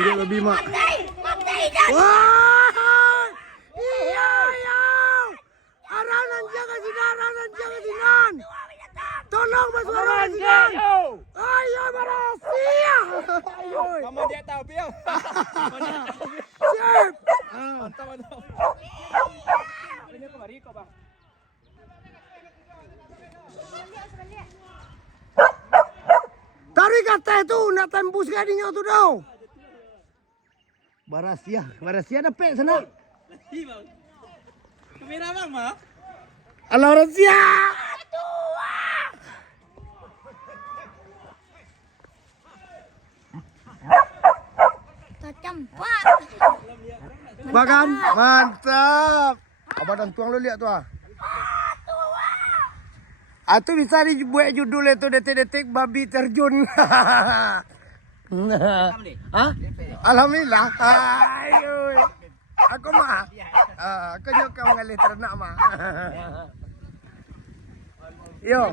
tunjuk lebih mak. Wah, iya ya. Aranan jaga sinan. Tolong masuk aranan sinan. Ayo Malaysia. Kamu dia tahu Pio. Siap. Mantap. Ini kemari kok bang. Tarik kata itu nak tembus gadingnya tu dah. Barasia dapat sana. Iya bang. Kamera bang mah. Alah rasia. Tercempak. Makan, mantap. Abang dan tuang lu lihat tu ah. Itu bisa dibuat judul itu detik-detik babi terjun. Hah? Alhamdulillah. Ayo. Aku mah. Aku juga mengalir ternak mah. Yo.